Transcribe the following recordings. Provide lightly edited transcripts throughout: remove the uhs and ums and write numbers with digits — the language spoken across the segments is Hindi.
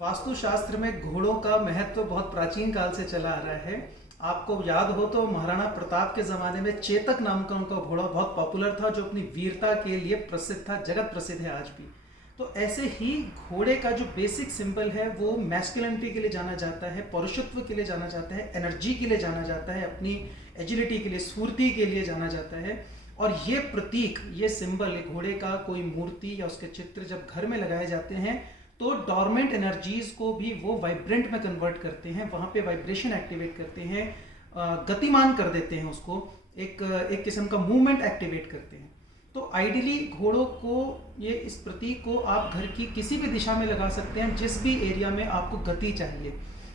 वास्तुशास्त्र में घोड़ों का महत्व बहुत प्राचीन काल से चला आ रहा है। आपको याद हो तो महाराणा प्रताप के ज़माने में चेतक नाम का उनका घोड़ा बहुत पॉपुलर था, जो अपनी वीरता के लिए प्रसिद्ध था, जगत प्रसिद्ध है आज भी। तो ऐसे ही घोड़े का जो बेसिक सिंबल है वो मैस्कुलिनिटी के लिए जाना जाता है, पौरुषत्व के लिए जाना जाता है, एनर्जी के लिए जाना जाता है, अपनी एजिलिटी के लिए, स्फूर्ति के लिए जाना जाता है। और ये प्रतीक, ये सिंबल, घोड़े का कोई मूर्ति या उसके चित्र जब घर में लगाए जाते हैं तो डॉर्मेंट एनर्जीज को भी वो वाइब्रेंट में कन्वर्ट करते हैं, वहाँ पे वाइब्रेशन एक्टिवेट करते हैं, गतिमान कर देते हैं उसको, एक किस्म का मूवमेंट एक्टिवेट करते हैं। तो आइडियली घोड़ों को, ये इस प्रतीक को आप घर की किसी भी दिशा में लगा सकते हैं, जिस भी एरिया में आपको गति चाहिए।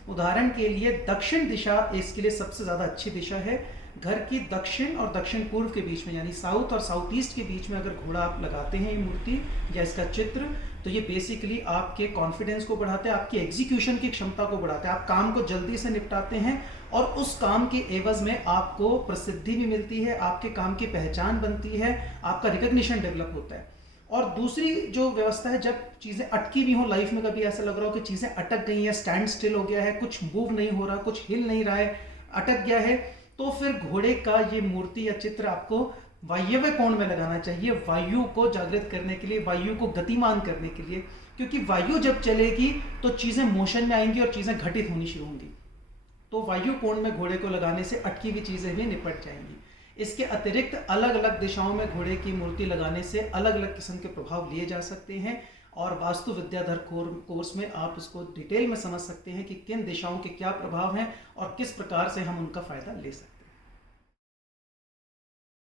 उदाहरण के लिए दक्षिण दिशा इसके लिए सबसे ज़्यादा अच्छी दिशा है। घर की दक्षिण और दक्षिण पूर्व के बीच में, यानी साउथ और साउथ ईस्ट के बीच में अगर घोड़ा आप लगाते हैं, ये मूर्ति या इसका चित्र, तो ये बेसिकली आपके कॉन्फिडेंस को बढ़ाते हैं, आपकी एग्जीक्यूशन की क्षमता को बढ़ाते हैं, आप काम को जल्दी से निपटाते हैं और उस काम के एवज में आपको प्रसिद्धि भी मिलती है, आपके काम की पहचान बनती है, आपका रिकग्निशन डेवलप होता है। और दूसरी जो व्यवस्था है, जब चीज़ें अटकी हुई हो लाइफ में, कभी ऐसा लग रहा हो कि चीज़ें अटक गई हैं, स्टैंड स्टिल हो गया है, कुछ मूव नहीं हो रहा, कुछ हिल नहीं रहा है, अटक गया है, तो फिर घोड़े का ये मूर्ति या चित्र आपको वायव्य कोण में लगाना चाहिए, वायु को जागृत करने के लिए, वायु को गतिमान करने के लिए। क्योंकि वायु जब चलेगी तो चीज़ें मोशन में आएंगी और चीज़ें घटित होनी शुरू होंगी। तो वायु कोण में घोड़े को लगाने से अटकी हुई चीज़ें भी निपट जाएंगी। इसके अतिरिक्त अलग अलग दिशाओं में घोड़े की मूर्ति लगाने से अलग अलग किस्म के प्रभाव लिए जा सकते हैं, और वास्तु विद्याधर कोर्स में आप उसको डिटेल में समझ सकते हैं कि किन दिशाओं के क्या प्रभाव हैं और किस प्रकार से हम उनका फ़ायदा ले सकते हैं।